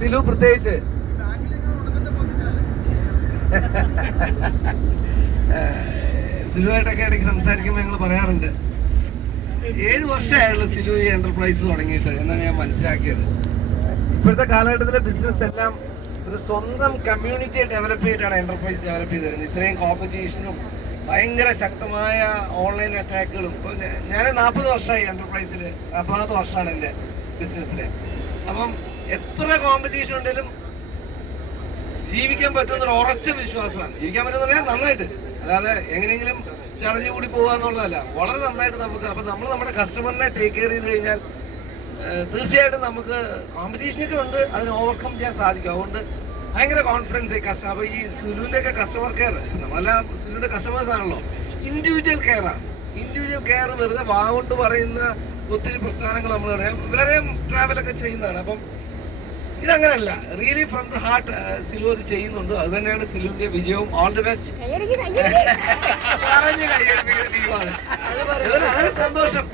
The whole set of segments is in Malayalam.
സിലു പ്രത്യേകിച്ച് സിലുവായിട്ടൊക്കെ ഇടയ്ക്ക് സംസാരിക്കുമ്പോൾ ഞങ്ങൾ പറയാറുണ്ട് 7 വർഷമായുള്ള സിലു ഈ എന്റർപ്രൈസ് തുടങ്ങിയിട്ട് എന്നാണ് ഞാൻ മനസ്സിലാക്കിയത്. ഇപ്പോഴത്തെ കാലഘട്ടത്തിലെ ബിസിനസ് എല്ലാം ഒരു സ്വന്തം കമ്മ്യൂണിറ്റിയെ ഡെവലപ്പ് ചെയ്തിട്ടാണ് എന്റർപ്രൈസ് ഡെവലപ്പ് ചെയ്ത് തരുന്നത്. ഇത്രയും കോമ്പറ്റീഷനും ഭയങ്കര ശക്തമായ ഓൺലൈൻ അറ്റാക്കുകളും. ഇപ്പോൾ ഞാൻ 40 വർഷമായി എന്റർപ്രൈസിൽ, 40 വർഷമാണ് എൻ്റെ ബിസിനസ്സിൽ. അപ്പം എത്ര കോമ്പറ്റീഷൻ ഉണ്ടെങ്കിലും ജീവിക്കാൻ പറ്റുന്നൊരു ഉറച്ച വിശ്വാസമാണ്. ജീവിക്കാൻ പറ്റുന്ന പറയാൻ നന്നായിട്ട്, അല്ലാതെ എങ്ങനെയെങ്കിലും ചടഞ്ഞുകൂടി പോകുക എന്നുള്ളതല്ല, വളരെ നന്നായിട്ട് നമുക്ക്. അപ്പം നമ്മൾ നമ്മുടെ കസ്റ്റമറിനെ ടേക്ക് കെയർ ചെയ്ത് കഴിഞ്ഞാൽ തീർച്ചയായിട്ടും നമുക്ക് കോമ്പറ്റീഷനൊക്കെ ഉണ്ട്, അതിന് ഓവർകം ചെയ്യാൻ സാധിക്കും. അതുകൊണ്ട് ഭയങ്കര കോൺഫിഡൻസ് കസ്റ്റമർ. അപ്പോൾ ഈ സുലുവിൻ്റെ ഒക്കെ കസ്റ്റമർ കെയർ, നമ്മളെല്ലാം സുലുവിൻ്റെ കസ്റ്റമേഴ്സ് ആണല്ലോ, ഇൻഡിവിജ്വൽ കെയർ ആണ്. ഇൻഡിവിജ്വൽ കെയർ വെറുതെ വാഗൊണ്ട് പറയുന്ന ഒത്തിരി പ്രസ്ഥാനങ്ങൾ നമ്മൾ വേറെ ട്രാവലൊക്കെ ചെയ്യുന്നതാണ്. അപ്പം ഇതങ്ങനെയല്ല, really from the heart Silu അത് ചെയ്യുന്നുണ്ട്. അത് തന്നെയാണ് സിലുവിന്റെ വിജയവും. All the best. ടീമാണ്, അതാണ് സന്തോഷം.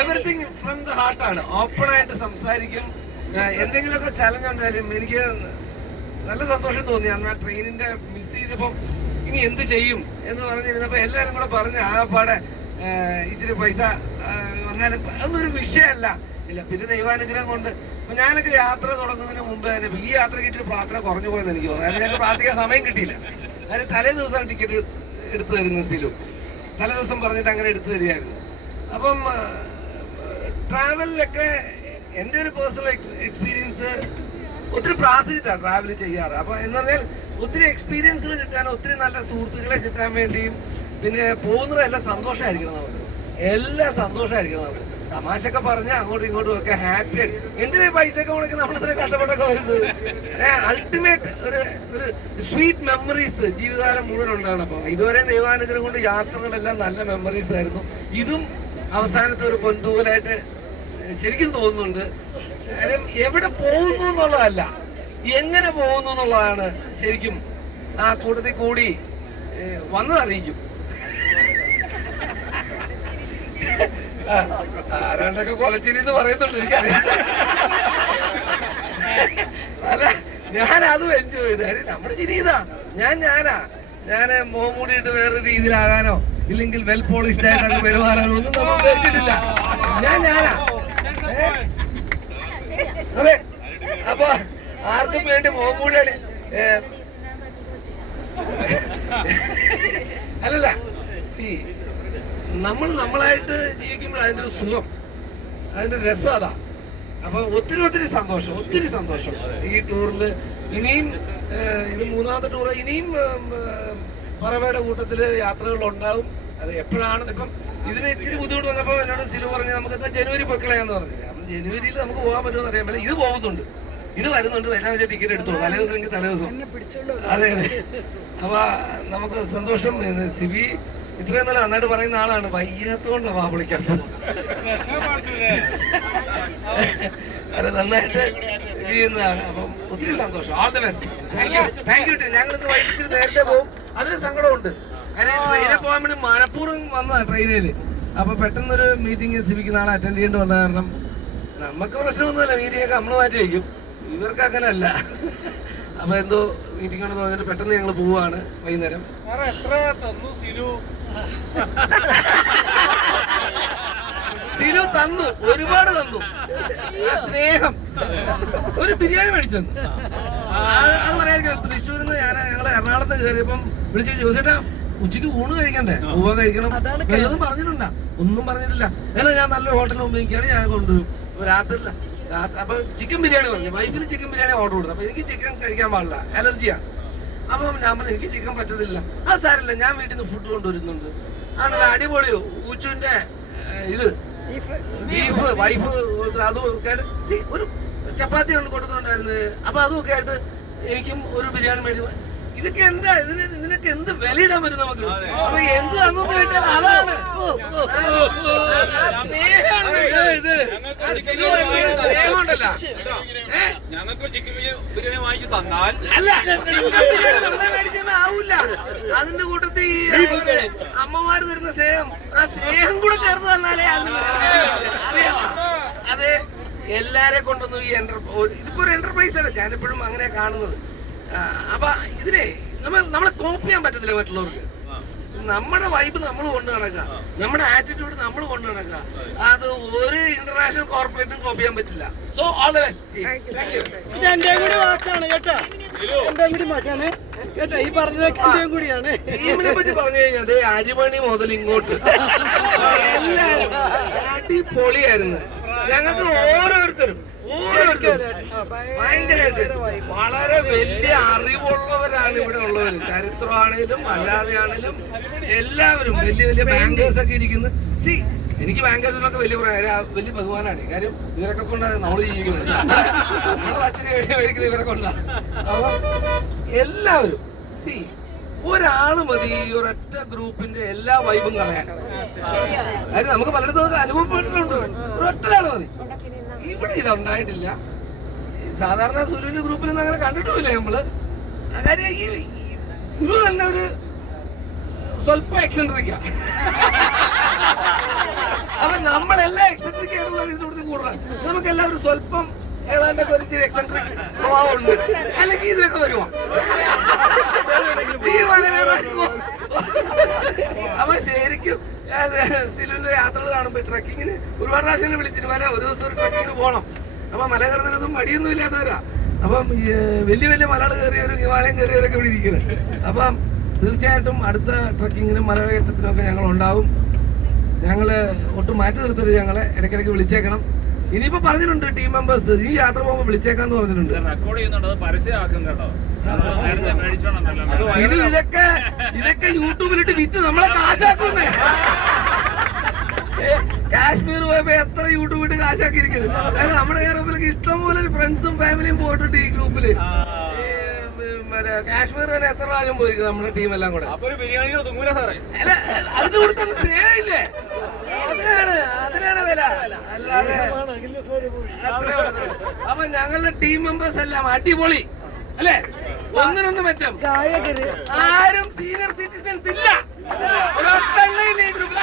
എവറിത്തിങ് ഫ്രം ദ ഹാർട്ടാണ്. ഓപ്പൺ ആയിട്ട് സംസാരിക്കും. എന്തെങ്കിലുമൊക്കെ ചലഞ്ച് ഉണ്ടായാലും എനിക്ക് നല്ല സന്തോഷം തോന്നി. അന്ന് ആ ട്രെയിനിന്റെ മിസ് ചെയ്തപ്പം ഇനി എന്ത് ചെയ്യും എന്ന് പറഞ്ഞിരുന്നപ്പോൾ എല്ലാവരും കൂടെ പറഞ്ഞ് ആകപ്പാടെ ഇച്ചിരി പൈസ വന്നാലും അതൊന്നൊരു വിഷയമല്ല. ഇല്ല, പിന്നെ ദൈവാനുഗ്രഹം കൊണ്ട് അപ്പൊ ഞാനൊക്കെ യാത്ര തുടങ്ങുന്നതിന് മുമ്പ് തന്നെ ഈ യാത്രയ്ക്ക് ഇച്ചിരി പ്രാർത്ഥന കുറഞ്ഞു പോയെന്ന് എനിക്ക് തോന്നുന്നു. കാരണം ഞങ്ങൾക്ക് പ്രാർത്ഥിക്കാൻ സമയം കിട്ടിയില്ല. കാര്യം തലേ ദിവസമാണ് ടിക്കറ്റ് എടുത്തു തരുന്നത് സിലു. തലേ ദിവസം പറഞ്ഞിട്ട് അങ്ങനെ എടുത്തു തരികയായിരുന്നു. അപ്പം ട്രാവലിലൊക്കെ എൻ്റെ ഒരു പേഴ്സണൽ എക്സ്പീരിയൻസ് ഒത്തിരി പ്രാർത്ഥിച്ചിട്ടാണ് ട്രാവൽ ചെയ്യാറ്. അപ്പം എന്ന് പറഞ്ഞാൽ ഒത്തിരി എക്സ്പീരിയൻസുകൾ കിട്ടാൻ, ഒത്തിരി നല്ല സുഹൃത്തുക്കളെ കിട്ടാൻ വേണ്ടിയും, പിന്നെ പോകുന്നതെല്ലാം സന്തോഷമായിരിക്കണം നമുക്ക്, എല്ലാം സന്തോഷമായിരിക്കണം നമുക്ക്. തമാശയൊക്കെ പറഞ്ഞ് അങ്ങോട്ടും ഇങ്ങോട്ടും ഒക്കെ ഹാപ്പി ആയിട്ട്. എന്തിനാ പൈസയൊക്കെ ഉണക്കി നമ്മൾ ഇത്ര കഷ്ടപ്പെട്ടൊക്കെ വരുന്നത്? അൾട്ടിമേറ്റ് ഒരു സ്വീറ്റ് മെമ്മറീസ് ജീവിതകാലം മുഴുവൻ ഉണ്ടാകണം. അപ്പം ഇതുവരെ ദൈവാനുഗ്രഹം കൊണ്ട് യാത്രകളെല്ലാം നല്ല മെമ്മറീസ് ആയിരുന്നു. ഇതും അവസാനത്തെ ഒരു പൊൻതൂവലായിട്ട് ശരിക്കും തോന്നുന്നുണ്ട്. കാര്യം എവിടെ പോകുന്നു എന്നുള്ളതല്ല, എങ്ങനെ പോകുന്നു എന്നുള്ളതാണ് ശരിക്കും ആ കൂട്ടത്തിൽ കൂടി വന്നതറിയിക്കും. ആരാണ്ടൊക്കെ കൊലച്ചിരി എന്ന് പറയുന്നുണ്ട്, എനിക്കറിയാം. അല്ല, ഞാൻ അതും എൻജോയ് ചെയ്ത്. നമ്മുടെ ചിരി ഇതാ, ഞാന് മുഖം മൂടിയിട്ട് വേറെ രീതിയിലാകാനോ ഇല്ലെങ്കിൽ വെൽ പോളിഷ്ഡ് ആയിട്ട് അങ്ങ് പെരുമാറാനോ ഒന്നും നമ്മൾ ഉദ്ദേശിച്ചിട്ടില്ല. ഞാനാ അതെ. അപ്പൊ ആർക്കും വേണ്ടി മുഖം മൂടിയാണ്. അല്ലല്ല, സി നമ്മളായിട്ട് ജീവിക്കുമ്പോൾ അതിൻ്റെ ഒരു സുഖം, അതിൻ്റെ രസം അതാ. അപ്പൊ ഒത്തിരി സന്തോഷം ഈ ടൂറിൽ. ഇനിയും ഇത് 3ാമത്തെ ടൂറ്. ഇനിയും പറവയുടെ കൂട്ടത്തിൽ യാത്രകൾ ഉണ്ടാവും. അത് എപ്പോഴാണ് ഇപ്പം ഇതിന് ഇച്ചിരി ബുദ്ധിമുട്ട് വന്നപ്പോൾ എന്നോട് സിലു പറഞ്ഞ് നമുക്ക് ജനുവരി പൊക്കളയാന്ന് പറഞ്ഞു. അപ്പം ജനുവരിയിൽ നമുക്ക് പോകാൻ പറ്റുമെന്ന് അറിയാൻ പറ്റില്ല. ഇത് പോകുന്നുണ്ട്, ഇത് വരുന്നുണ്ട്. വരാന്ന് വെച്ചാൽ ടിക്കറ്റ് എടുത്തു, തലേദിവസം എങ്കിൽ തലേദിവസം. അതെ. അപ്പൊ നമുക്ക് സന്തോഷം. സിബി ഇത്രയും നല്ല നന്നായിട്ട് പറയുന്ന ആളാണ്. വയ്യാത്തോണ്ടാണ് വാ വിളിക്കാത്തത്. അത് നന്നായിട്ട് ചെയ്യുന്നതാണ്. അപ്പം ഒത്തിരി സന്തോഷം. All the best. Thank you. ഞങ്ങളിന്ന് വൈകിട്ട് നേരത്തെ പോകും. അതിന് സങ്കടമുണ്ട്. കാരണം ട്രെയിനിൽ പോകാൻ വേണ്ടി മനഃപൂർവ്വം വന്നതാണ് ട്രെയിനിൽ. അപ്പൊ പെട്ടെന്നൊരു മീറ്റിംഗ് സിബിക്ക് നാളെ അറ്റൻഡ് ചെയ്യേണ്ടി വന്ന കാരണം നമുക്ക് പ്രശ്നമൊന്നുമില്ല. മീറ്റിംഗൊക്കെ നമ്മൾ മാറ്റി വയ്ക്കും. ഇവർക്ക് അങ്ങനെ അല്ല. അപ്പൊ എന്തോ മീറ്റിംഗ് ഉണ്ടെന്ന് പറഞ്ഞിട്ട് പെട്ടെന്ന് ഞങ്ങൾ പോവാണ് വൈകുന്നേരം. സിലു തന്നു, ഒരുപാട് തന്നു. സ്നേഹം. ഒരു ബിരിയാണി മേടിച്ചു തന്നു. അത് പറയാതിരിക്കും. തൃശ്ശൂരിൽ നിന്ന് ഞങ്ങൾ എറണാകുളത്ത് കയറിയപ്പം വിളിച്ചു, ചോദിച്ചേട്ടാ ഉച്ചയ്ക്ക് ഊണ് കഴിക്കണ്ടേ? ഊവ കഴിക്കണം. ഒന്നും പറഞ്ഞിട്ടുണ്ടാ? ഒന്നും പറഞ്ഞിട്ടില്ല. എന്നാൽ ഞാൻ നല്ലൊരു ഹോട്ടലിൽ ഉപയോഗിക്കുകയാണ്, ഞാൻ കൊണ്ടുവരും. രാത്രിയില്ല. അപ്പൊ ചിക്കൻ ബിരിയാണി പറഞ്ഞു. വൈഫിന് ചിക്കൻ ബിരിയാണി ഓർഡർ കൊടുത്തു. അപ്പൊ എനിക്ക് ചിക്കൻ കഴിക്കാൻ പാടില്ല, അലർജിയാണ്. അപ്പം ഞാൻ പറഞ്ഞു എനിക്ക് ചിക്കൻ പറ്റത്തില്ല. അത് സാരമില്ല, ഞാൻ വീട്ടിൽ നിന്ന് ഫുഡ് കൊണ്ടുവരുന്നുണ്ട്. ആണല്ലോ, അടിപൊളിയോ. ഊച്ചുവിന്റെ ഇത് ബീഫ് വൈഫ് അതുമൊക്കെ ആയിട്ട് ഒരു ചപ്പാത്തി കൊണ്ട് കൊടുത്തിട്ടുണ്ടായിരുന്നു. അപ്പൊ അതുമൊക്കെ ആയിട്ട് എനിക്കും ഒരു ബിരിയാണി മേടിച്ചു. ഇതൊക്കെ എന്താ, ഇതിനൊക്കെ എന്ത് വിലയിടാൻ പറ്റും നമുക്ക്? അപ്പൊ എന്ത് തന്നു ചോദിച്ചാൽ അതാണ് സ്നേഹമുണ്ടല്ലോ. ഞങ്ങൾക്ക് ചിക്കൻ ബിരിയാണി വാങ്ങിച്ചു തന്നാൽ അല്ല, ചിക്കൻ ബിരിയാണി വെറുതെ മേടിച്ചൊന്നും ആവൂല. അതിന്റെ കൂട്ടത്തിൽ ഈ അമ്മമാര് തരുന്ന സ്നേഹം, ആ സ്നേഹം കൂടെ ചേർത്ത് തന്നാലേ അതിന് അറിയാമോ? അത് എല്ലാരെ കൊണ്ടൊന്നും ഈ ഇതിപ്പോ ഒരു എന്റർപ്രൈസ് ആണ്, ഞാനെപ്പോഴും അങ്ങനെ കാണുന്നത്. അപ്പൊ ഇതിനെ നമ്മളെ കോപ്പി ചെയ്യാൻ പറ്റത്തില്ല മറ്റുള്ളവർക്ക്. നമ്മുടെ വൈബ് നമ്മൾ കൊണ്ടു നടക്കുക, നമ്മുടെ ആറ്റിറ്റ്യൂഡ് നമ്മൾ കൊണ്ടു നടക്കുക. അത് ഒരു ഇന്റർനാഷണൽ കോർപ്പറേറ്റും കോപ്പി ചെയ്യാൻ പറ്റില്ല. So all the best. എന്റെ കൂടി വാക്കാണ് കേട്ടോ, എന്റെ കൂടി വാക്കാണ് കേട്ടോ, ഈ പറഞ്ഞതൊക്കെ എന്റെയും കൂടിയാണ്. ടീമിനെ പറ്റി പറഞ്ഞു കഴിഞ്ഞാൽ അരിമണി മുതൽ ഇങ്ങോട്ട് എല്ലാവരും അടിപൊളിയായിരുന്നു. ഞങ്ങൾക്ക് ഓരോരുത്തരും ഭയങ്കരമായിട്ട് വളരെ വലിയ അറിവുള്ളവരാണ് ഇവിടെ ഉള്ളവര്. ചരിത്രമാണേലും അല്ലാതെയാണേലും എല്ലാവരും വലിയ വലിയ ബാങ്കേഴ്സ് ഒക്കെ ഇരിക്കുന്നു. എനിക്ക് ബാങ്കേഴ്സിനൊക്കെ വലിയ ബഹുമാനാണ്. കാര്യം ഇവരൊക്കെ കൊണ്ടാണ് നമ്മൾ ജീവിക്കുന്നത്. നമ്മളെ അച്ഛനെ മേടിക്കുന്നത് ഇവരെ കൊണ്ടാണ്. അപ്പൊ എല്ലാവരും ഒരാള് മതി ഈ ഒരൊറ്റ ഗ്രൂപ്പിന്റെ എല്ലാ വൈബും കളയാൻ. കാര്യം നമുക്ക് പലയിടത്തും അനുഭവപ്പെട്ടിട്ടുണ്ട്. ഒരൊറ്റയാള് മതി. ഇവിടെ ഇതുണ്ടായിട്ടില്ല. സാധാരണ സുലുവിന്റെ ഗ്രൂപ്പിലൊന്നും അങ്ങനെ കണ്ടിട്ടുമില്ല നമ്മള്. കാര്യം ഈ സുലു തന്നെ ഒരു സ്വല്പം എക്സെൻട്രിക്കാ. അപ്പൊ നമ്മളെല്ലാം എക്സെൻട്രിക് ആയിട്ടുള്ള ഇതിലൂടെ കൂടുതലാണ്. നമുക്ക് എല്ലാവരും സ്വല്പം ഏതാണ്ടൊക്കെ ഒരു ഇച്ചിരി എക്സെൻട്രിക് സ്വഭാവം ഉണ്ട്. അല്ലെങ്കിൽ ഇതിലൊക്കെ വരുമോ? അപ്പൊ ശരിക്കും സിലുവിന്റെ യാത്രകൾ കാണുമ്പോ ട്രക്കിങ്ങിന് ഒരുപാട് പ്രാവശ്യം വിളിച്ചിട്ട് വരാം. ഒരു ദിവസം ഒരു ട്രക്കിങ്ങിന് പോകണം. അപ്പൊ മല കയറുന്നതിനൊന്നും മടിയൊന്നും ഇല്ലാത്തവരാ. അപ്പം വലിയ വലിയ മലകൾ കയറിയവരും ഹിമാലയം കയറിയവരൊക്കെ ഇവിടെ ഇരിക്കുന്നത്. അപ്പം തീർച്ചയായിട്ടും അടുത്ത ട്രക്കിങ്ങിനും മലകയറ്റത്തിനും ഒക്കെ ഞങ്ങൾ ഉണ്ടാവും. ഞങ്ങള് ഒട്ടും മാറ്റി നിർത്തരുത്. ഞങ്ങളെ ഇടയ്ക്കിടയ്ക്ക് വിളിച്ചേക്കണം. ഇനിയിപ്പോ പറഞ്ഞിട്ടുണ്ട് ടീം മെമ്പേഴ്സ് ഈ യാത്ര പോകുമ്പോൾ വിളിച്ചേക്കാന്ന് പറഞ്ഞിട്ടുണ്ട്. റെക്കോർഡ് ചെയ്യുന്നുണ്ട്, അത് പരസ്യമാക്കും കേട്ടോ. ഇതൊക്കെ യൂട്യൂബിലിട്ട് വിറ്റ് നമ്മളെ കാശാക്കുന്നേ. കാശ്മീർ പോയപ്പോ എത്ര യൂട്യൂബിട്ട് കാശാക്കിയിരിക്കുന്നു. അതായത് നമ്മുടെ കേരളത്തിലേക്ക് ഇഷ്ടംപോലെ ഫ്രണ്ട്സും ഫാമിലിയും പോയിട്ടുണ്ട് ഈ ഗ്രൂപ്പില്. കാശ്മീർ തന്നെ എത്ര പ്രാവശ്യം പോയിരിക്കും നമ്മുടെ ടീമെല്ലാം കൂടെ. അല്ല അതിന്റെ കൂടെ തന്നെ സ്നേഹമില്ലേ, അതിനാണ് വില. അല്ലാതെ അപ്പൊ ഞങ്ങളുടെ ടീം മെമ്പേഴ്സ് എല്ലാം അടിപൊളി അല്ലേ? ഒന്നിനൊന്ന് മെച്ചം. ആരും സീനിയർ സിറ്റിസൺസ് ഇല്ല. ഒരൊറ്റ ഈ ഗ്രൂപ്പിൽ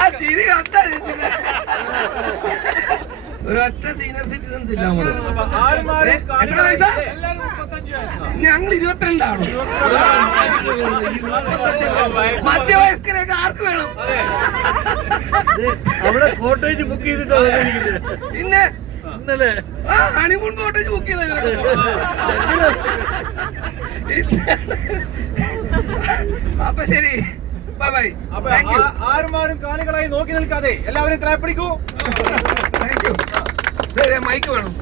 ആ ചിരി കണ്ടാ ഒരൊറ്റ സീനിയർ സിറ്റിസൺസ് ഇല്ല. എത്ര വയസ്സാ? ഞങ്ങൾ 22 ആണ്. മധ്യവയസ്കരൊക്കെ ആർക്ക് വേണം? അവിടെ കോട്ടേജ് ബുക്ക് ചെയ്തിട്ടാണ് പിന്നെ ഇന്നലെ ഹണിമൂൺ കോട്ടേജ് ബുക്ക് ചെയ്ത. അപ്പൊ ശരി, ബൈ ബൈ. ആരും കാണികളായി നോക്കി നിൽക്കാതെ എല്ലാവരും ക്ലാപ്പ് അടിക്കൂ. Thank you. മൈക്ക് വേണം.